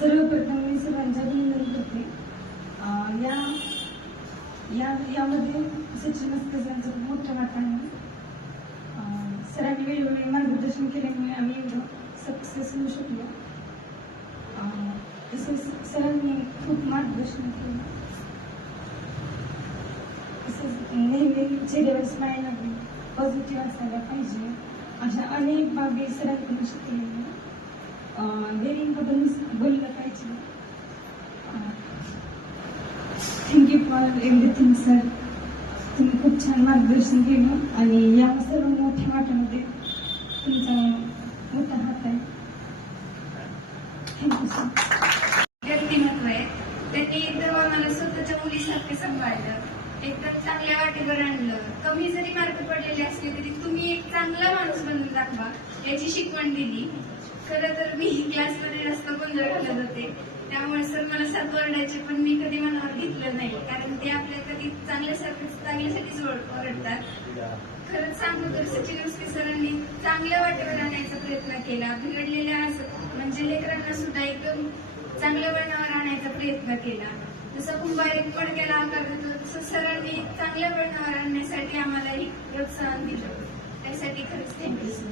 सर्वप्रथम मी सर्वांचे अभिनंदन करते. यामध्ये सचिन मस्के सरांचा खूप मोठा वाटा आहे. सरांनी वेळोवेळी मार्गदर्शन केल्यामुळे आम्ही एवढं सक्सेस होऊ शकलो. तसंच सरांनी खूप मार्गदर्शन केलं. तसंच नेहमी चेहऱ्यावर स्माईल हवी, पॉझिटिव्ह असायला पाहिजे, अशा अनेक बाबी सरांकडून शिकलेल्या. डेअरिंगबद्दल बोललं पाहिजे. Thank you for everything sir. तुम्ही खूप छान मार्गदर्शन केलं आणि या सर्व मोठ्या वाट्यामध्ये तुमचा मोठा हात आहे. Thank you sir. व्यक्तिमत्व आहे. त्यांनी एकदम आम्हाला स्वतःच्या मुलीसारखे सांभाळलं, एकदम चांगल्या वाटेवर आणलं. कमी जरी मार्क पडलेले असले तरी तुम्ही एक चांगला माणूस बनून दाखवा याची शिकवण दिली. खरं तर मी क्लासमध्ये जास्त गोंधळ घालत होते, त्यामुळे सर मला साथ ओरडायचे, पण मी कधी मनावर घेतलं नाही, कारण ते आपल्या कधी चांगल्यासाठीच ओरडतात. खरंच सांगू तर सचिन मस्के सरांनी चांगल्या वाटेवर आणायचा प्रयत्न केला. बिघडलेल्या म्हणजे लेकरांना सुद्धा एकदम चांगल्या वळणावर आणायचा प्रयत्न केला. जसं कुंभार पडक्याला आकार देतो तसं सरांनी चांगल्या वळणावर आणण्यासाठी आम्हाला प्रोत्साहन दिलं. त्यासाठी खरंच थँक्यू सर.